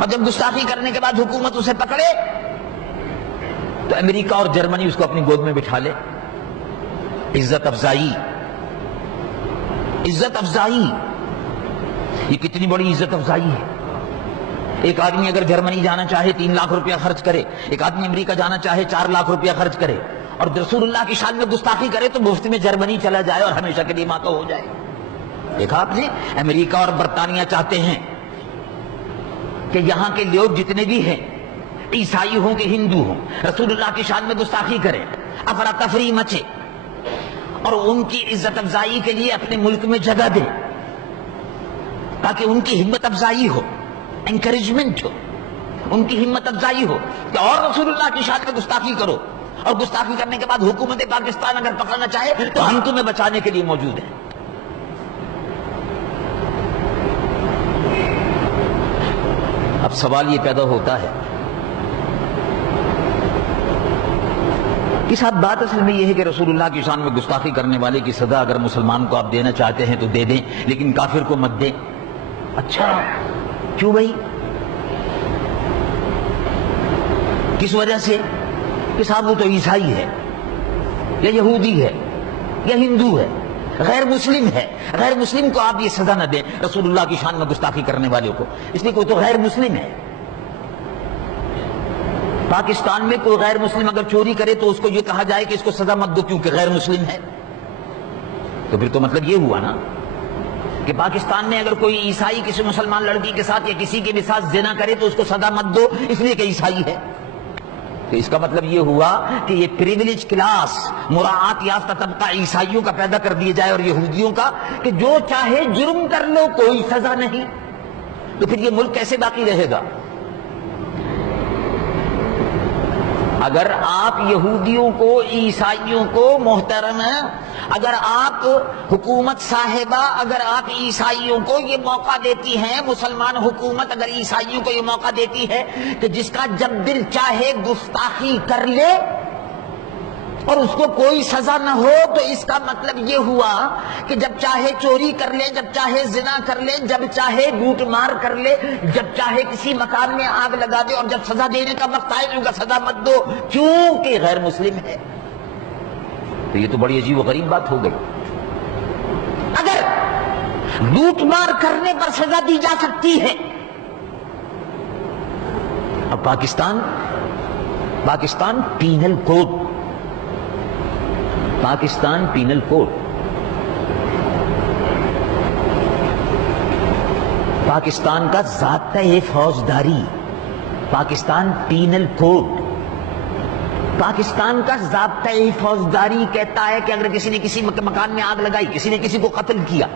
اور جب گستاخی کرنے کے بعد حکومت اسے پکڑے تو امریکہ اور جرمنی اس کو اپنی گود میں بٹھا لے. عزت افزائی، عزت افزائی، یہ کتنی بڑی عزت افزائی ہے. ایک آدمی اگر جرمنی جانا چاہے 3 لاکھ روپیہ خرچ کرے، ایک آدمی امریکہ جانا چاہے 4 لاکھ روپیہ خرچ کرے، اور رسول اللہ کی شان میں گستاخی کرے تو مفت میں جرمنی چلا جائے اور ہمیشہ کے لیے ماتو ہو جائے. دیکھا آپ نے، امریکہ اور برطانیہ چاہتے ہیں کہ یہاں کے لوگ جتنے بھی ہیں، عیسائی ہوں کہ ہندو ہوں، رسول اللہ کی شان میں گستاخی کریں، افراتفری مچے، اور ان کی عزت افزائی کے لیے اپنے ملک میں جگہ دیں تاکہ ان کی ہمت افزائی ہو، انکریجمنٹ ہو، ان کی ہمت افزائی ہو کہ اور رسول اللہ کی شان میں گستاخی کرو، اور گستاخی کرنے کے بعد حکومت پاکستان اگر پکڑنا چاہے تو ہم تمہیں بچانے کے لیے موجود ہیں. اب سوال یہ پیدا ہوتا ہے کہ صاحب بات اصل میں یہ ہے کہ رسول اللہ کی شان میں گستاخی کرنے والے کی سزا اگر مسلمان کو آپ دینا چاہتے ہیں تو دے دیں، لیکن کافر کو مت دیں. اچھا کیوں بھائی؟ کس وجہ سے؟ کہ صاحب وہ تو عیسائی ہے یا یہودی ہے یا ہندو ہے، غیر مسلم ہے، غیر مسلم کو آپ یہ سزا نہ دیں رسول اللہ کی شان میں گستاخی کرنے والے کو، اس لیے کہ وہ تو غیر مسلم ہے. پاکستان میں کوئی غیر مسلم اگر چوری کرے تو اس کو یہ کہا جائے کہ اس کو سزا مت دو کیونکہ غیر مسلم ہے. تو پھر تو مطلب یہ ہوا نا کہ پاکستان میں اگر کوئی عیسائی کسی مسلمان لڑکی کے ساتھ یا کسی کے بھی ساتھ زنا کرے تو اس کو سزا مت دو اس لیے کہ عیسائی ہے. تو اس کا مطلب یہ ہوا کہ یہ پریویلیج کلاس، مراعات یافتہ طبقہ عیسائیوں کا پیدا کر دیا جائے اور یہودیوں کا کہ جو چاہے جرم کر لو کوئی سزا نہیں. تو پھر یہ ملک کیسے باقی رہے گا؟ اگر آپ یہودیوں کو، عیسائیوں کو محترم، اگر آپ حکومت صاحبہ، اگر آپ عیسائیوں کو یہ موقع دیتی ہیں، مسلمان حکومت اگر عیسائیوں کو یہ موقع دیتی ہے کہ جس کا جب دل چاہے گستاخی کر لے اور اس کو کوئی سزا نہ ہو، تو اس کا مطلب یہ ہوا کہ جب چاہے چوری کر لے، جب چاہے زنا کر لے، جب چاہے لوٹ مار کر لے، جب چاہے کسی مکان میں آگ لگا دے، اور جب سزا دینے کا وقت آئے تو سزا مت دو کیونکہ غیر مسلم ہے. تو یہ تو بڑی عجیب و غریب بات ہو گئی. اگر لوٹ مار کرنے پر سزا دی جا سکتی ہے، اب Pakistan penal code, Pakistan penal code, Pakistan کا ضابطۂ فوجداری، پاکستان پینل کوڈ، پاکستان کا ضابطۂ فوجداری کہتا ہے کہ اگر کسی نے کسی مکان میں آگ لگائی، کسی نے کسی کو قتل کیا،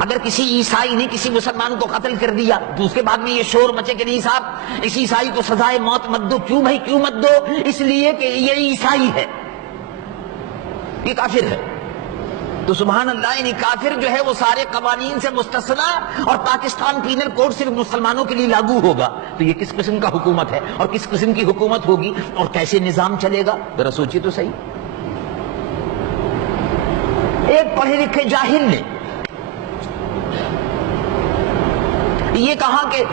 اگر کسی عیسائی نے کسی مسلمان کو قتل کر دیا تو اس کے بعد میں یہ شور مچے کہ نہیں صاحب اس عیسائی کو سزائے موت مت دو. کیوں بھائی کیوں مت دو؟ اس لیے کہ یہ عیسائی ہے، یہ کافر ہے. تو سبحان اللہ، یعنی کافر جو ہے وہ سارے قوانین سے مستثنا، اور پاکستان پینل کوڈ صرف مسلمانوں کے لیے لاگو ہوگا. تو یہ کس قسم کا حکومت ہے اور کس قسم کی حکومت ہوگی اور کیسے نظام چلے گا؟ ذرا سوچیے تو صحیح. ایک پڑھے لکھے جاہل نے یہ کہا کہ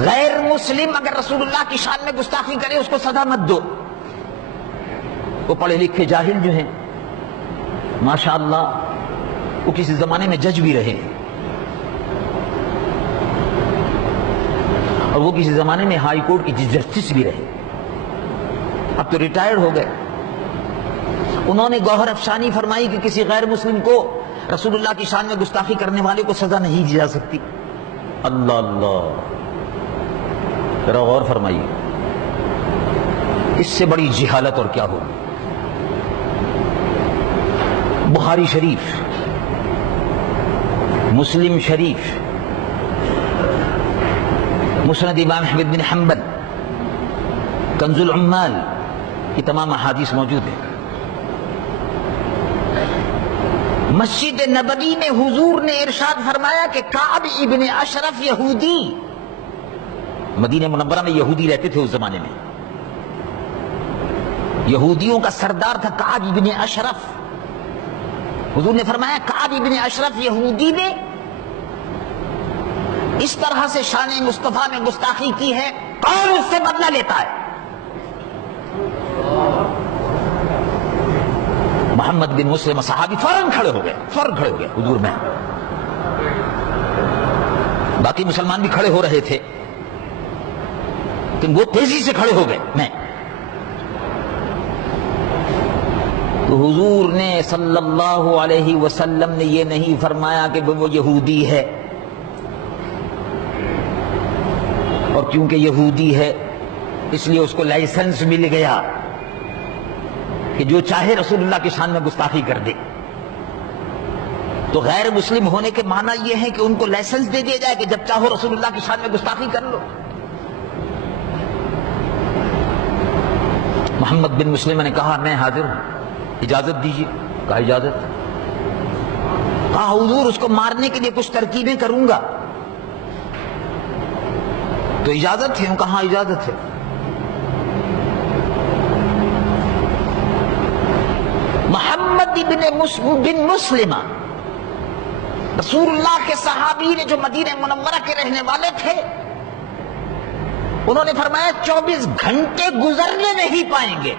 غیر مسلم اگر رسول اللہ کی شان میں گستاخی کرے اس کو سزا مت دو. وہ پڑھے لکھے جاہل جو ہیں ماشاءاللہ وہ کسی زمانے میں جج بھی رہے اور وہ کسی زمانے میں ہائی کورٹ کی جسٹس بھی رہے، اب تو ریٹائرڈ ہو گئے. انہوں نے گوہر افشانی فرمائی کہ کسی غیر مسلم کو رسول اللہ کی شان میں گستاخی کرنے والے کو سزا نہیں دی جا سکتی. اللہ اللہ، ذرا غور فرمائیے، اس سے بڑی جہالت اور کیا ہوگی؟ بخاری شریف، مسلم شریف، مسند امام احمد بن حنبل، کنز العمال، یہ تمام احادیث موجود ہیں. مسجد نبوی میں حضور نے ارشاد فرمایا کہ کعب ابن اشرف یہودی، مدینہ منورہ میں یہودی رہتے تھے اس زمانے میں، یہودیوں کا سردار تھا کعب ابن اشرف. حضور نے فرمایا کعب ابن اشرف یہودی نے اس طرح سے شان مصطفیٰ میں گستاخی کی ہے، کون اس سے بدلہ لیتا ہے؟ محمد بن مسلم صحابی فوراً کھڑے ہو گئے حضور میں. باقی مسلمان بھی کھڑے ہو رہے تھے لیکن وہ تیزی سے کھڑے ہو گئے. میں تو حضور نے صلی اللہ علیہ وسلم نے یہ نہیں فرمایا کہ وہ یہودی ہے، اور کیونکہ یہودی ہے اس لیے اس کو لائسنس مل گیا کہ جو چاہے رسول اللہ کی شان میں گستاخی کر دے. تو غیر مسلم ہونے کے معنی یہ ہے کہ ان کو لائسنس دے دیا جائے کہ جب چاہو رسول اللہ کی شان میں گستاخی کر لو. محمد بن مسلم نے کہا میں حاضر ہوں، اجازت دیجیے. کہا اجازت. کہا حضور اس کو مارنے کے لیے کچھ ترکیبیں کروں گا تو اجازت ہے؟ کہا اجازت ہے. محمد بن مسلمہ رسول اللہ کے صحابی نے جو مدینہ منورہ کے رہنے والے تھے، انہوں نے فرمایا 24 گھنٹے گزرنے نہیں پائیں گے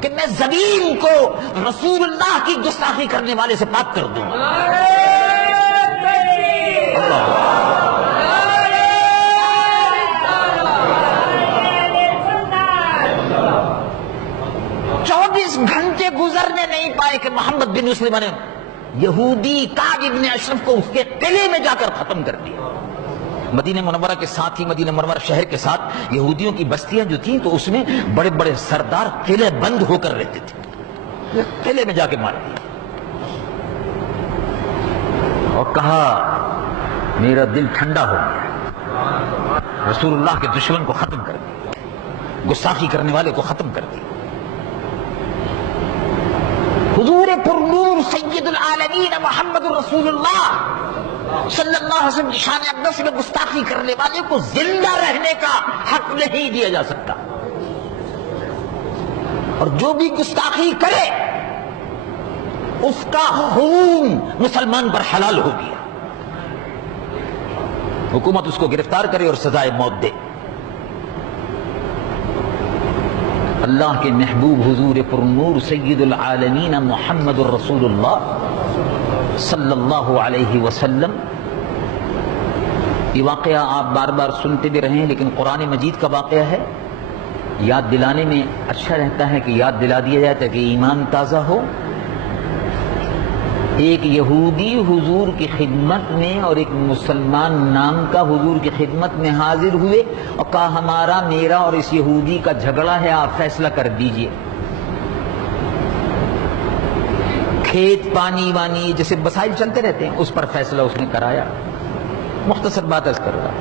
کہ میں زمین کو رسول اللہ کی گستاخی کرنے والے سے پاک کر دوں. 24 گھنٹے گزرنے نہیں پائے کہ محمد بن مسلمہ نے یہودی کعب بن اشرف کو اس کے قلعے میں جا کر ختم کر دیا. مدینہ منورہ کے ساتھ ہی مدینہ منورہ شہر کے ساتھ یہودیوں کی بستیاں جو تھیں تو اس میں بڑے بڑے سردار قلعے بند ہو کر رہتے تھے. قلعے میں جا کے مار دیا اور کہا میرا دل ٹھنڈا ہو گیا، رسول اللہ کے دشمن کو ختم کر دیا، گستاخی کرنے والے کو ختم کر دیا. حضور پر نور سید العالمین محمد رسول اللہ صلی اللہ علیہ وسلم کی شان اقدس میں گستاخی کرنے والے کو زندہ رہنے کا حق نہیں دیا جا سکتا، اور جو بھی گستاخی کرے اس کا خون مسلمان پر حلال ہو گیا. حکومت اس کو گرفتار کرے اور سزائے موت دے. اللہ کے محبوب حضور پر نور سید العالمین محمد الرسول اللہ صلی اللہ علیہ وسلم. یہ واقعہ آپ بار بار سنتے بھی رہے ہیں لیکن قرآن مجید کا واقعہ ہے، یاد دلانے میں اچھا رہتا ہے کہ یاد دلا دیا جائے تاکہ ایمان تازہ ہو. ایک یہودی حضور کی خدمت میں اور ایک مسلمان نام کا حضور کی خدمت میں حاضر ہوئے اور کہا ہمارا میرا اور اس یہودی کا جھگڑا ہے، آپ فیصلہ کر دیجئے. کھیت پانی وانی جیسے مسائل چلتے رہتے ہیں اس پر فیصلہ اس نے کرایا. مختصر بات عرض کر رہا ہوں.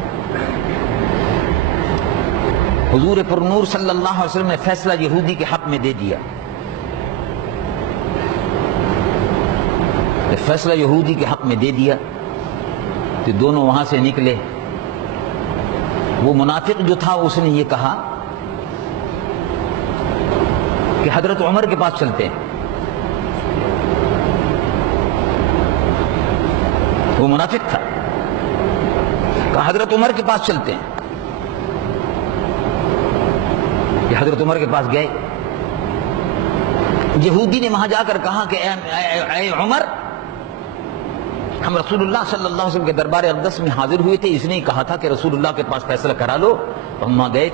حضور پر نور صلی اللہ علیہ وسلم نے فیصلہ یہودی کے حق میں دے دیا. فیصلہ یہودی کے حق میں دے دیا تو دونوں وہاں سے نکلے. وہ منافق جو تھا اس نے یہ کہا کہ حضرت عمر کے پاس چلتے ہیں. وہ منافق تھا، کہا حضرت عمر کے پاس چلتے ہیں. کہ حضرت عمر کے پاس گئے. یہودی نے وہاں جا کر کہا کہ اے عمر، ہم رسول اللہ صلی اللہ علیہ وسلم کے دربار اقدس میں حاضر ہوئے تھے، اس نے کہا تھا کہ رسول اللہ کے پاس فیصلہ کرا لو. ہم وہاں گئے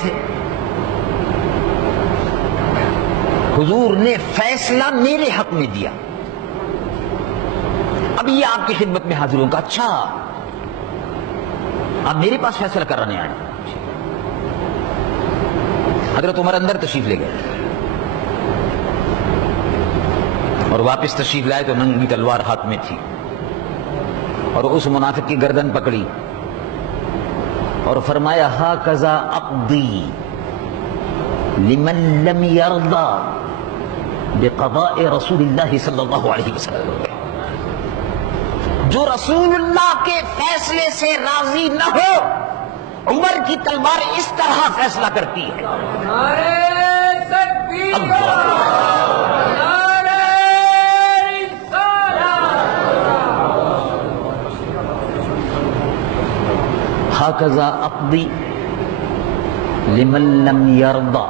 تھے. حضور نے فیصلہ میرے حق میں دیا. اب یہ آپ کی خدمت میں حاضر ہوں. اچھا آپ میرے پاس فیصلہ کرانے آئے. حضرت عمر اندر تشریف لے گئے اور واپس تشریف لائے تو ننگی تلوار ہاتھ میں تھی اور اس منافق کی گردن پکڑی اور فرمایا ہاکذا اقضی لمن لم یرضى بقضاء رسول اللہ صلی اللہ علیہ وسلم. جو رسول اللہ کے فیصلے سے راضی نہ ہو، عمر کی تلوار اس طرح فیصلہ کرتی ہے. اللہ ہاکذا اقضی لمن لم یرضى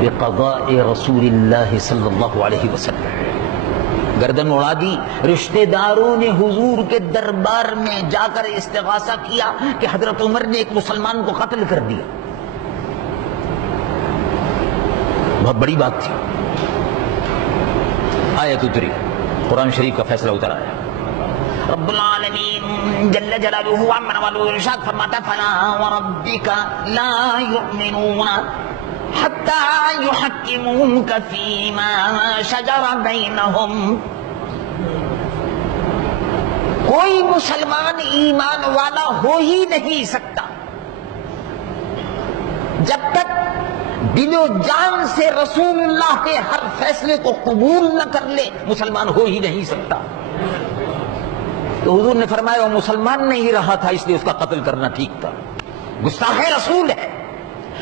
بقضاء رسول اللہ صلی اللہ علیہ وسلم. گردن اڑا دی. رشتہ داروں نے حضور کے دربار میں جا کر استغاثہ کیا کہ حضرت عمر نے ایک مسلمان کو قتل کر دیا. بہت بڑی بات تھی. آیت اتری, قرآن شریف کا فیصلہ اتر آیا. رب العالمین جل جلالہ عمن والو ارشاد فرماتا فلا وربک لا یؤمنون حتی یحکموک فیما شجر بینہم. کوئی مسلمان ایمان والا ہو ہی نہیں سکتا جب تک دل و جان سے رسول اللہ کے ہر فیصلے کو قبول نہ کر لے. مسلمان ہو ہی نہیں سکتا. تو حضور نے فرمایا وہ مسلمان نہیں رہا تھا اس لیے اس کا قتل کرنا ٹھیک تھا. گستاخ رسول ہے.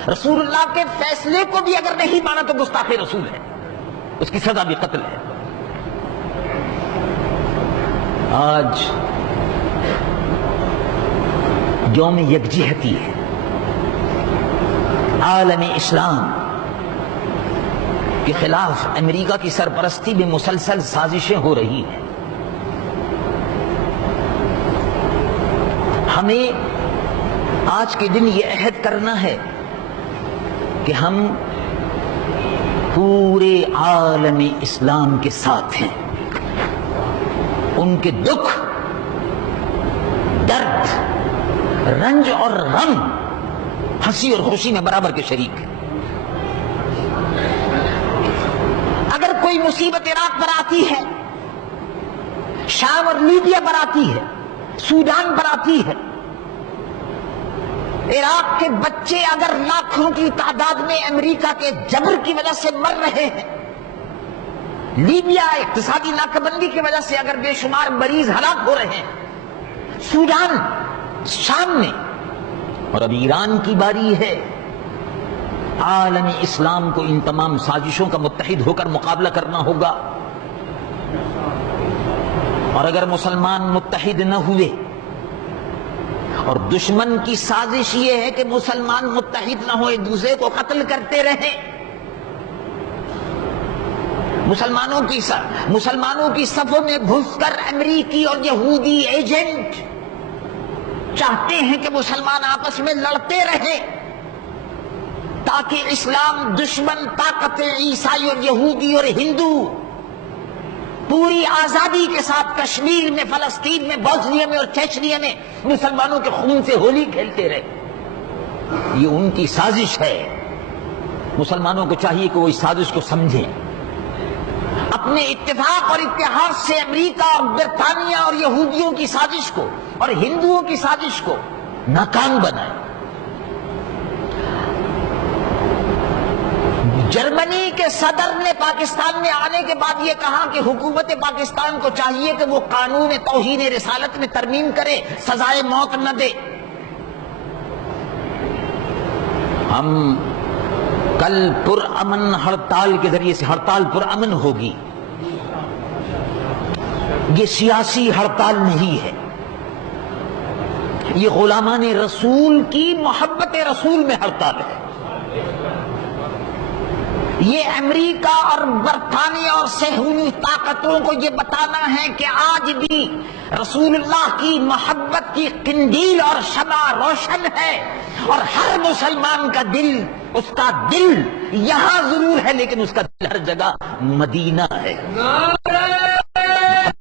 رسول اللہ کے فیصلے کو بھی اگر نہیں مانا تو گستاخ رسول ہے, اس کی سزا بھی قتل ہے. آج یوم یکجہتی ہے. عالم اسلام کے خلاف امریکہ کی سرپرستی میں مسلسل سازشیں ہو رہی ہیں. ہمیں آج کے دن یہ عہد کرنا ہے کہ ہم پورے عالم اسلام کے ساتھ ہیں. ان کے دکھ, درد, رنج اور غم, ہنسی اور خوشی میں برابر کے شریک ہیں. اگر کوئی مصیبت عراق پر آتی ہے, شام اور لیبیا پر آتی ہے, سوڈان پر آتی ہے, عراق کے بچے اگر لاکھوں کی تعداد میں امریکہ کے جبر کی وجہ سے مر رہے ہیں, لیبیا اقتصادی ناکہ بندی کی وجہ سے اگر بے شمار مریض ہلاک ہو رہے ہیں, سوڈان, شام میں, اور اب ایران کی باری ہے. عالم اسلام کو ان تمام سازشوں کا متحد ہو کر مقابلہ کرنا ہوگا. اور اگر مسلمان متحد نہ ہوئے, اور دشمن کی سازش یہ ہے کہ مسلمان متحد نہ ہو, ایک دوسرے کو قتل کرتے رہیں. مسلمانوں کی صفوں میں گھس کر امریکی اور یہودی ایجنٹ چاہتے ہیں کہ مسلمان آپس میں لڑتے رہیں تاکہ اسلام دشمن طاقت عیسائی اور یہودی اور ہندو پوری آزادی کے ساتھ کشمیر میں, فلسطین میں, بوسنیا میں اور چیچنیا میں مسلمانوں کے خون سے ہولی کھیلتے رہے. یہ ان کی سازش ہے. مسلمانوں کو چاہیے کہ وہ اس سازش کو سمجھیں, اپنے اتفاق اور اتحاد سے امریکہ اور برطانیہ اور یہودیوں کی سازش کو اور ہندوؤں کی سازش کو ناکام بنائیں. جرمنی کے صدر نے پاکستان میں آنے کے بعد یہ کہا کہ حکومت پاکستان کو چاہیے کہ وہ قانون توہین رسالت میں ترمیم کرے, سزائے موت نہ دے. ہم کل پرامن ہڑتال کے ذریعے سے, ہڑتال پرامن ہوگی, یہ سیاسی ہڑتال نہیں ہے, یہ غلامان رسول کی محبت رسول میں ہڑتال ہے. یہ امریکہ اور برطانیہ اور صہیونی طاقتوں کو یہ بتانا ہے کہ آج بھی رسول اللہ کی محبت کی قندیل اور شمع روشن ہے, اور ہر مسلمان کا دل, اس کا دل یہاں ضرور ہے لیکن اس کا دل ہر جگہ مدینہ ہے.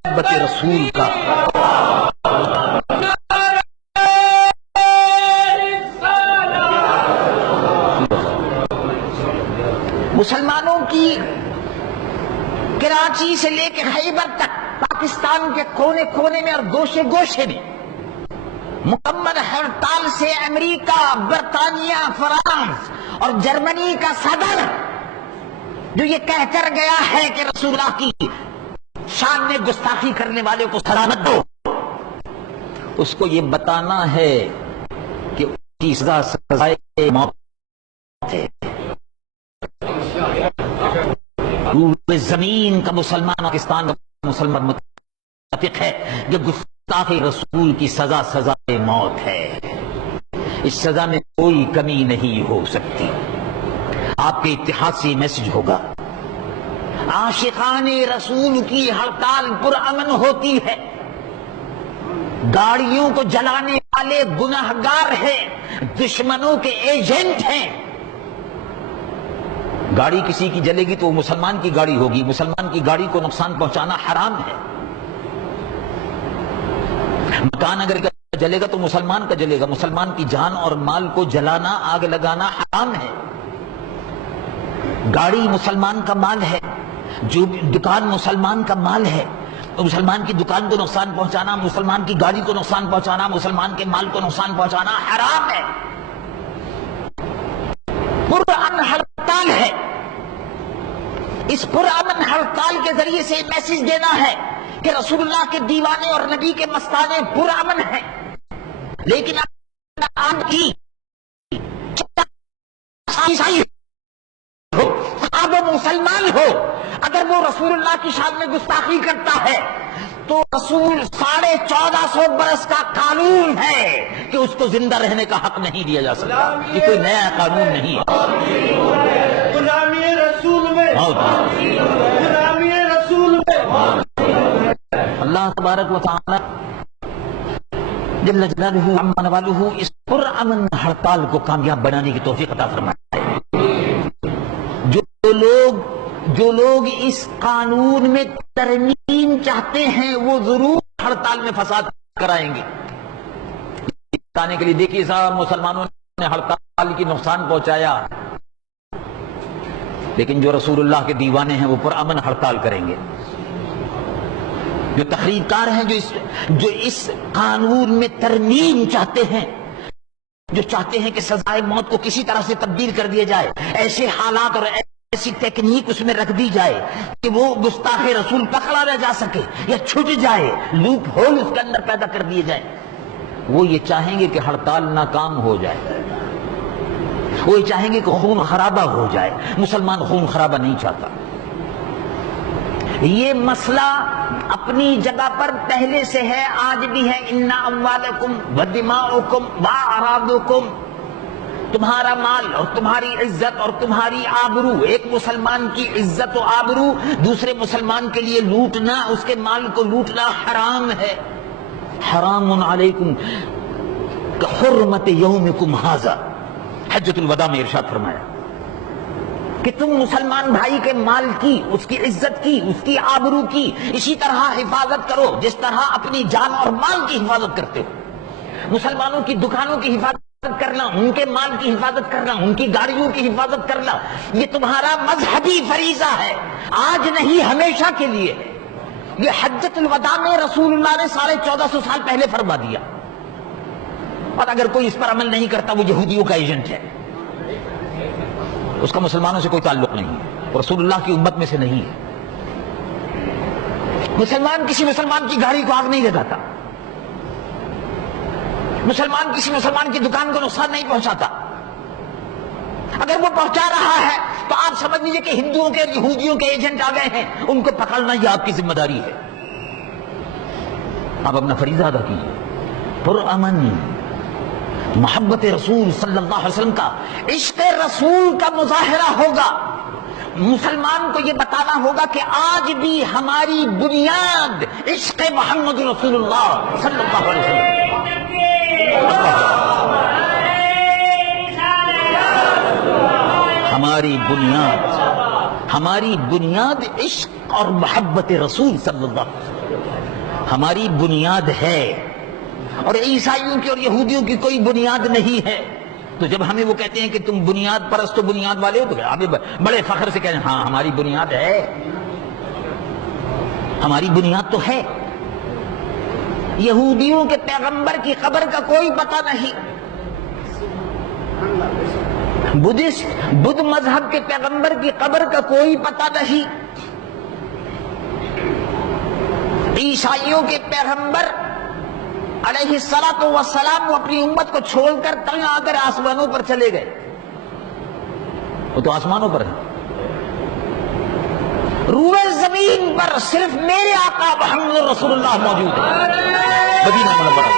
محبت رسول کا مسلمانوں کی کراچی سے لے کے خیبر تک, پاکستان کے کونے کونے میں اور گوشے گوشے میں مکمل ہڑتال سے امریکہ, برطانیہ, فرانس اور جرمنی کا صدر جو یہ کہہ کر گیا ہے کہ رسول اللہ کی شان میں گستاخی کرنے والے کو سلامت دو, اس کو یہ بتانا ہے کہ اس کی سزا سزائے موت ہے. زمین کا مسلمان, پاکستان کا مسلمان متفق ہے کہ گستاخ رسول کی سزا سزائے موت ہے، اس سزا میں کوئی کمی نہیں ہو سکتی۔ آپ کے اتحاد سے یہ میسج ہوگا، عاشقان رسول کی ہڑتال پرامن ہوتی ہے، گاڑیوں کو جلانے والے گنہگار ہیں، دشمنوں کے ایجنٹ ہیں۔ گاڑی کسی کی جلے گی تو وہ مسلمان کی گاڑی ہوگی، مسلمان کی گاڑی کو نقصان پہنچانا حرام ہے۔ مکان اگر جلے گا تو مسلمان کا جلے گا، مسلمان کی جان اور مال کو جلانا، آگ لگانا حرام ہے۔ گاڑی مسلمان کا مال ہے، جو دکان مسلمان کا مال ہے، مسلمان کی دکان کو نقصان پہنچانا، مسلمان کی گاڑی کو نقصان پہنچانا، مسلمان کے مال کو نقصان پہنچانا حرام ہے، پرامن ہڑتال ہے۔ اس پرامن ہڑتال کے ذریعے سے میسج دینا ہے کہ رسول اللہ کے دیوانے اور نبی کے مستانے پرامن ہیں، لیکن آپ کی عیسائی ہو، اب وہ مسلمان ہو، اگر وہ رسول اللہ کی شان میں گستاخی کرتا ہے تو رسول 1450 برس کا قانون ہے کہ اس کو زندہ رہنے کا حق نہیں دیا جا سکتا۔ یہ کوئی نیا قانون نہیں ہے۔ غلامی رسول میں، غلامی رسول میں اللہ تبارک و تعالی جل جلالہ عما نوالہ اس پرامن ہڑتال کو کامیاب بنانے کی توفیق عطا فرمائے۔ جو لوگ اس قانون میں ترمیم چاہتے ہیں وہ ضرور ہڑتال میں فساد کرائیں گے۔ بتانے کے لیے دیکھیے صاحب، مسلمانوں نے ہڑتال کی نقصان پہنچایا، لیکن جو رسول اللہ کے دیوانے ہیں وہ پرامن ہڑتال کریں گے۔ جو تحریک کار ہیں، جو اس قانون میں ترمیم چاہتے ہیں، جو چاہتے ہیں کہ سزائے موت کو کسی طرح سے تبدیل کر دیا جائے، ایسے حالات اور ایسی ٹیکنیک اس میں رکھ دی جائے کہ وہ گستاخ رسول پکڑا نہ جا سکے یا چھٹ جائے، لوپ ہول اس کے اندر پیدا کر دیے جائے، وہ یہ چاہیں گے کہ ہڑتال ناکام ہو جائے، وہ یہ چاہیں گے کہ خون خرابہ ہو جائے۔ مسلمان خون خرابہ نہیں چاہتا۔ یہ مسئلہ اپنی جگہ پر پہلے سے ہے، آج بھی ہے۔ ان اموالکم ودماؤکم واعراضکم، تمہارا مال اور تمہاری عزت اور تمہاری آبرو، ایک مسلمان کی عزت و آبرو دوسرے مسلمان کے لیے لوٹنا، اس کے مال کو لوٹنا حرام ہے۔ حرام علیکم کحرمت یومکم ھذا، حجۃ الوداع میں ارشاد فرمایا کہ تم مسلمان بھائی کے مال کی، اس کی عزت کی، اس کی آبرو کی اسی طرح حفاظت کرو جس طرح اپنی جان اور مال کی حفاظت کرتے ہو۔ مسلمانوں کی دکانوں کی حفاظت کرنا، ان کے مال کی حفاظت کرنا، ان کی گاڑیوں کی حفاظت کرنا، یہ تمہارا مذہبی فریضہ ہے، آج نہیں ہمیشہ کے لیے ہے۔ یہ حجۃ الوداع میں رسول اللہ نے 1450 سال پہلے فرما دیا، اور اگر کوئی اس پر عمل نہیں کرتا وہ یہودیوں کا ایجنٹ ہے، اس کا مسلمانوں سے کوئی تعلق نہیں ہے، رسول اللہ کی امت میں سے نہیں ہے۔ مسلمان کسی مسلمان کی گاڑی کو آگ نہیں لگاتا، مسلمان کسی مسلمان کی دکان کو نقصان نہیں پہنچاتا۔ اگر وہ پہنچا رہا ہے تو آپ سمجھ لیجئے کہ ہندوؤں کے اور یہودیوں کے ایجنٹ آ گئے ہیں، ان کو پکڑنا یہ آپ کی ذمہ داری ہے۔ آپ اپنا فریضہ ادا کیجیے، پرامن محبت رسول صلی اللہ علیہ وسلم کا، عشق رسول کا مظاہرہ ہوگا۔ مسلمان کو یہ بتانا ہوگا کہ آج بھی ہماری بنیاد عشق محمد رسول اللہ صلی اللہ علیہ وسلم، ہماری بنیاد عشق اور محبت رسول صلی اللہ علیہ وسلم ہماری بنیاد ہے، اور عیسائیوں کی اور یہودیوں کی کوئی بنیاد نہیں ہے۔ تو جب ہمیں وہ کہتے ہیں کہ تم بنیاد پرست و بنیاد والے ہو، تو آپ بڑے فخر سے کہیں ہاں ہماری بنیاد ہے، ہماری بنیاد تو ہے۔ یہودیوں کے پیغمبر کی قبر کا کوئی پتہ نہیں، بدھ مذہب کے پیغمبر کی قبر کا کوئی پتہ نہیں، عیسائیوں کے پیغمبر علیہ الصلوۃ والسلام وہ اپنی امت کو چھوڑ کر تنگ آ کر آسمانوں پر چلے گئے، وہ تو آسمانوں پر ہیں۔ روئے زمین پر صرف میرے آقا محمد رسول اللہ موجود ہے، مدینہ منورہ۔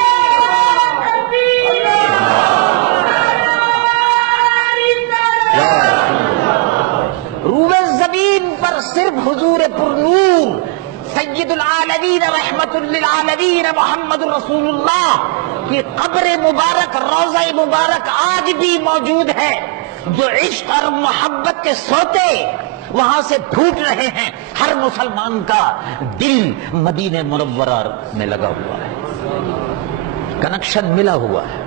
روئے زمین پر صرف حضور پر نور سید العالمین رحمت للعالمین محمد رسول اللہ کی قبر مبارک، روضہ مبارک آج بھی موجود ہے. جو عشق اور محبت کے سوتے وہاں سے پھوٹ رہے ہیں، ہر مسلمان کا دل مدینہ منورہ میں لگا ہوا ہے، کنیکشن ملا ہوا ہے.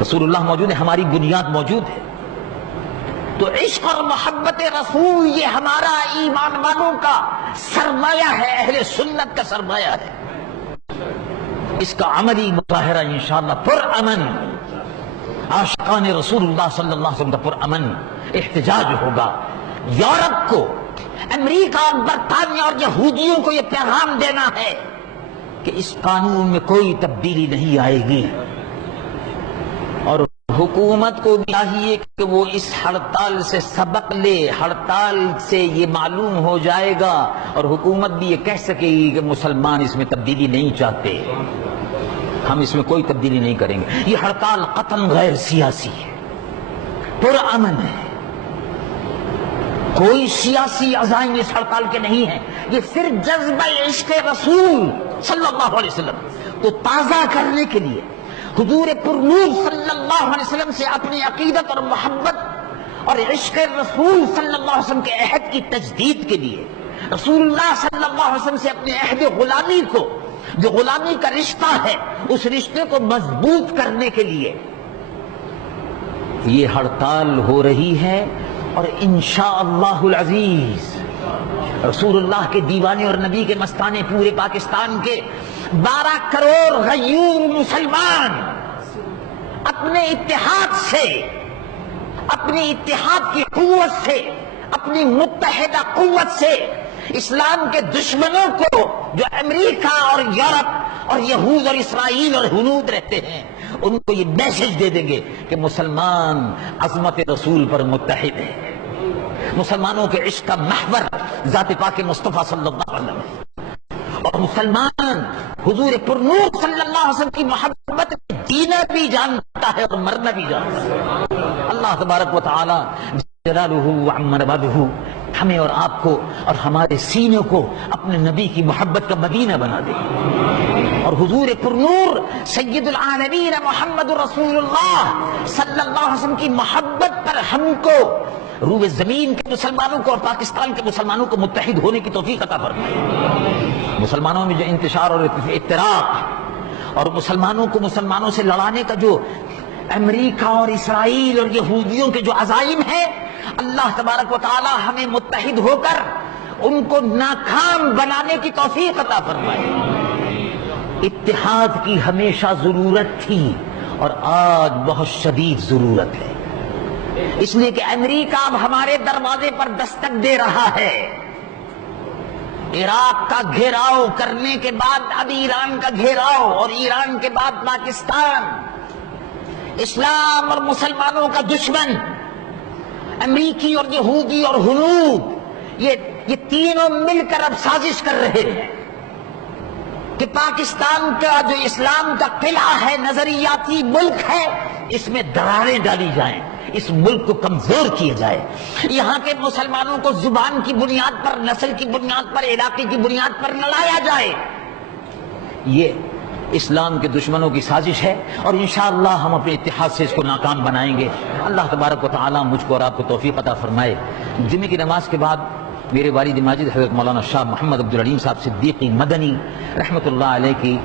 رسول اللہ موجود ہے، ہماری بنیاد موجود ہے. تو عشق اور محبت رسول یہ ہمارا ایمان والوں کا سرمایہ ہے، اہل سنت کا سرمایہ ہے. اس کا عملی مظاہرہ انشاءاللہ پرامن عاشقان رسول اللہ صلی اللہ علیہ وسلم کا پرامن احتجاج ہوگا. یورپ کو، امریکہ اور برطانیہ اور یہودیوں کو یہ پیغام دینا ہے کہ اس قانون میں کوئی تبدیلی نہیں آئے گی، اور حکومت کو بھی چاہیے کہ وہ اس ہڑتال سے سبق لے. ہڑتال سے یہ معلوم ہو جائے گا اور حکومت بھی یہ کہہ سکے گی کہ مسلمان اس میں تبدیلی نہیں چاہتے، ہم اس میں کوئی تبدیلی نہیں کریں گے. یہ ہڑتال قطعاً غیر سیاسی ہے، پرامن ہے، کوئی سیاسی عزائم اس ہڑتال کے نہیں ہیں. یہ صرف جذبہ عشق رسول صلی اللہ علیہ وسلم کو تازہ کرنے کے لیے، حضور پرنور صلی اللہ علیہ وسلم سے اپنی عقیدت اور محبت اور عشق رسول صلی اللہ علیہ وسلم کے عہد کی تجدید کے لیے، رسول اللہ صلی اللہ علیہ وسلم سے اپنے عہد غلامی کو، جو غلامی کا رشتہ ہے، اس رشتے کو مضبوط کرنے کے لیے یہ ہڑتال ہو رہی ہے. اور انشاءاللہ العزیز رسول اللہ کے دیوانے اور نبی کے مستانے پورے پاکستان کے 12 کروڑ غیور مسلمان اپنے اتحاد سے، اپنی اتحاد کی قوت سے، اپنی متحدہ قوت سے اسلام کے دشمنوں کو، جو امریکہ اور یورپ اور یہود اور اسرائیل اور ہنود رہتے ہیں، ان کو یہ میسج دے دیں گے کہ مسلمان عظمت رسول پر متحد ہے. مسلمانوں کے عشق کا محور ذات پاک مصطفیٰ صلی اللہ علیہ وسلم، اور مسلمان حضور پرنور صلی اللہ علیہ وسلم کی محبت میں جینا بھی جانتا ہے اور مرنا بھی جانتا ہے. اللہ تبارک و تعالی جلالہ وعم نوالہ ہمیں اور آپ کو اور ہمارے سینوں کو اپنے نبی کی محبت کا مدینہ بنا دے، اور حضور پرنور سید العالمین محمد رسول اللہ صلی اللہ علیہ وسلم کی محبت پر ہم کو، روئے زمین کے مسلمانوں کو اور پاکستان کے مسلمانوں کو متحد ہونے کی توفیق عطا فرمائے. مسلمانوں میں جو انتشار اور افتراق اور مسلمانوں کو مسلمانوں سے لڑانے کا جو امریکہ اور اسرائیل اور یہودیوں کے جو عزائم ہیں، اللہ تبارک و تعالی ہمیں متحد ہو کر ان کو ناکام بنانے کی توفیق عطا فرمائے. اتحاد کی ہمیشہ ضرورت تھی اور آج بہت شدید ضرورت ہے، اس لیے کہ امریکہ اب ہمارے دروازے پر دستک دے رہا ہے. عراق کا گھیراؤ کرنے کے بعد اب ایران کا گھیراؤ، اور ایران کے بعد پاکستان. اسلام اور مسلمانوں کا دشمن امریکی اور یہودی اور ہنود، یہ تینوں مل کر اب سازش کر رہے ہیں کہ پاکستان کا جو اسلام کا قلعہ ہے، نظریاتی ملک ہے، اس میں دراریں ڈالی جائیں، اس ملک کو کمزور کیا جائے، یہاں کے مسلمانوں کو زبان کی بنیاد پر، نسل کی بنیاد پر، علاقے کی بنیاد پر لڑایا جائے. یہ اسلام کے دشمنوں کی سازش ہے، اور انشاءاللہ ہم اپنے اتحاد سے اس کو ناکام بنائیں گے. اللہ تبارک و تعالی مجھ کو اور آپ کو توفیق عطا فرمائے. جمعے کی نماز کے بعد میرے والد ماجد حضرت مولانا شاہ محمد عبدالعلیم صاحب صدیقی مدنی رحمۃ اللہ علیہ کی